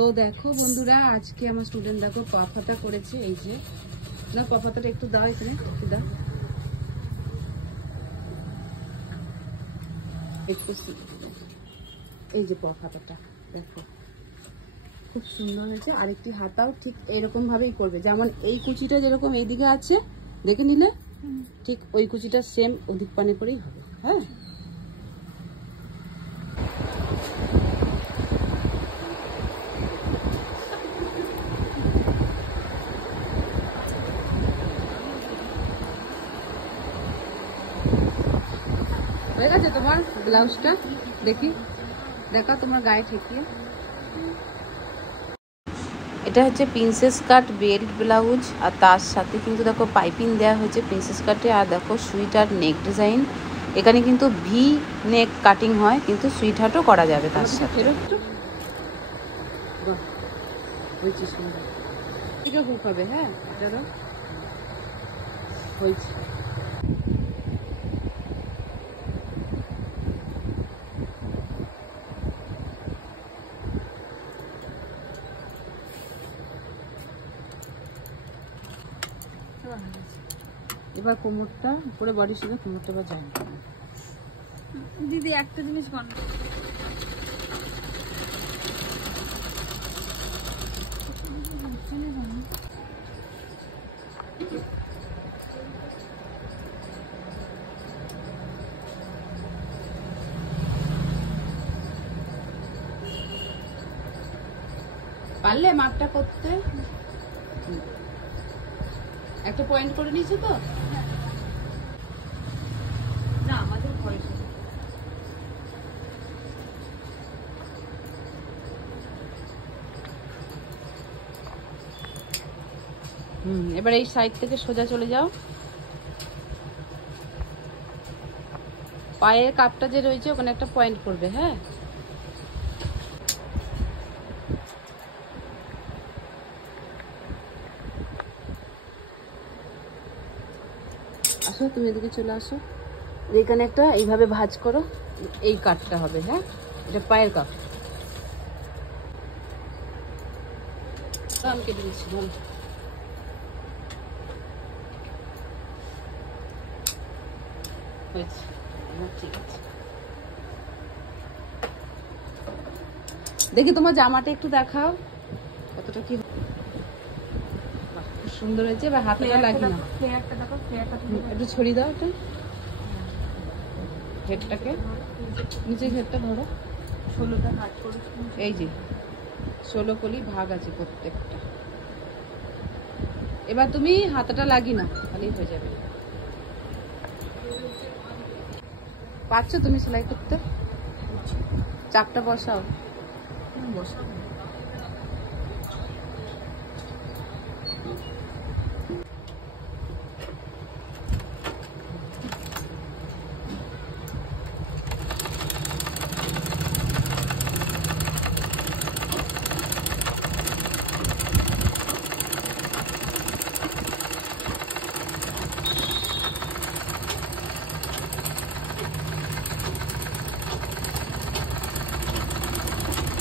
তো দেখো বন্ধুরা, আজকে আমার স্টুডেন্ট দেখো পাফাটা করেছে। এই যে না, পাফাটা একটু দাও, এখানে একটু দাও, একটু। এই যে পাফাটা দেখো খুব সুন্দর হয়েছে। আরেকটি হাতাও ঠিক এরকম ভাবেই করবে, যেমন এই কুচিটা যেরকম এইদিকে আছে দেখে নিলে, ঠিক ওই কুচিটা সেম ওদিক পানে করেই হবে। হ্যাঁ, হয়ে গেছে তোমার ব্লাউজটা। দেখি, দেখা তোমার গায়ে ঠেকিয়ে। এটা হচ্ছে প্রিন্সেস কাট বেল্ট ব্লাউজ, আর তার সাথে কিন্তু দেখো পাইপিং দেওয়া হয়েছে প্রিন্সেস কাটে। আর দেখো সুইট আর নেক ডিজাইন, এখানে কিন্তু ভি নেক কাটিং হয়, কিন্তু সুইট হাটও করা যাবে তার সাথে। সুন্দর হুক হবে। হ্যাঁ, এটারও হয়েছে। এবার কোমরটা উপরে বডির সাথে কোমরটা বা জয়েন করবে। দিদি একটা জিনিস বল, পারলে মাপটা করতে একটা পয়েন্ট করে নিয়েছো তো? না আমাদের ঘরে এবার এই সাইড থেকে সোজা চলে যাও। পায়ের কাপটা যে রয়েছে ওখানে একটা পয়েন্ট করবে। হ্যাঁ, আসো তুমি এদিকে চলে আসো। এখানে একটা এইভাবে ভাঁজ করো, এই কাটটা হবে। হ্যাঁ, এটা পায়ের কাপ। আমি কেটে দিচ্ছি, বলো। হয়েছে, ঠিক আছে। দেখি তোমার জামাটা একটু দেখাও কতটা কি সুন্দর হয়েছে। এবার হাতটা লাগি না, একটু ছড়িয়ে দাও। এটা ঘেরটাকে, নিচে ঘেরটা ধরো। 16টা কাট করে, এই যে 16 কলি ভাগ আছে প্রত্যেকটা। এবার তুমি হাতটা লাগি না, খালি হয়ে যাবে। পারছো তুমি সেলাই করতে? চাপটা বসাও। বসাবো।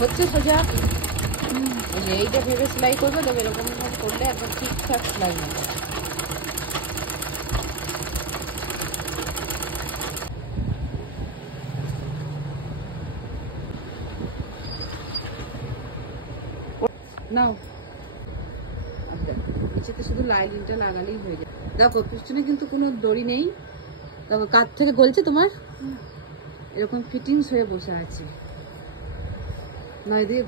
হচ্ছে সোজা। এইটা ভেবে সেলাই করবে, তবে এরকম ভাবে করলে একদম ঠিকঠাক সেলাই হবে। নাও, নিচেতে শুধু লাইনিংটা লাগালেই হয়ে যায়। দেখো পিছনে কিন্তু কোনো দড়ি নেই। দেখো কাঁধ থেকে গলছে তোমার, এরকম ফিটিংস হয়ে বসে আছে। নয় দিয়ে